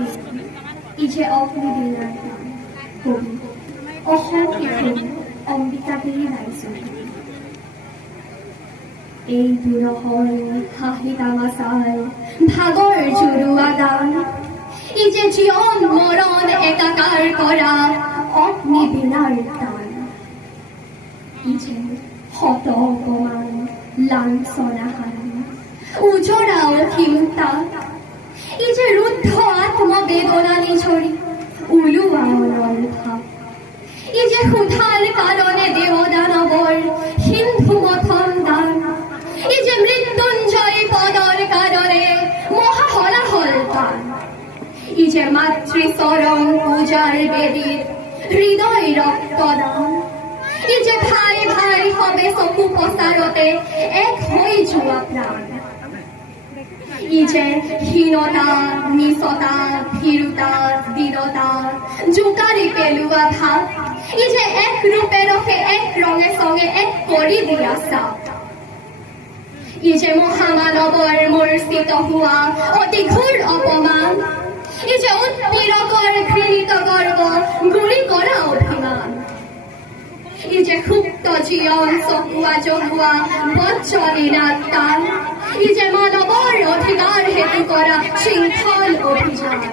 অগ্নি ই যে অগ্নিবীণাৰ গান কবি অসম শিশুৰ অম্বিকাগিৰি ৰাইজৰ এই দুৰহৰ হাঁহি তামাচাৰ ভাগৰ জুৰুৱা গান ই যে জীৱন মৰণ একাকাৰ কৰা অগ্নিবীণাৰ গান ই যে শত অপমান লাঞ্ছনা হানি উজৰা অহিংসা ই যে ৰুদ্ধ আত্মবেদনা নিঝৰি ওলোৱা অনল ভাৱ ই যে সুধাৰ কাৰণে দেৱদানৱৰ সিন্ধু মথন দান ই যে মৃত্যুঞ্জয় পদৰ কাৰণে মহাহলাহল গান ই যে মাতৃচৰণ পূজাৰ বেদীত হৃদয় ৰক্তদান ই যে ভাই ভাই সবে চকু পচাৰতে এক হৈ যোৱা প্ৰাণ ই যে হীনতা নিচতা ভীৰুতা দীনতা জোকাৰি পেলোৱা ভাৱ ই যে এক ৰূপে ৰখে এক ৰঙে চঙে এক কৰি দিয়া চাপ ই যে মহামানৱৰ মূৰ্ছিত হোৱা অতি ঘোৰ অপমান ই যে উৎপীড়কৰ ঘৃণিত গৰ্ব গুৰি কৰা অভিমান ই যে সুপ্ত জীৱন চকুৱা জহুৱা বজ্ৰলীলাত তাল ই যে মানৱৰ অধিকাৰ হেতু কৰা শৃংখল অভিযান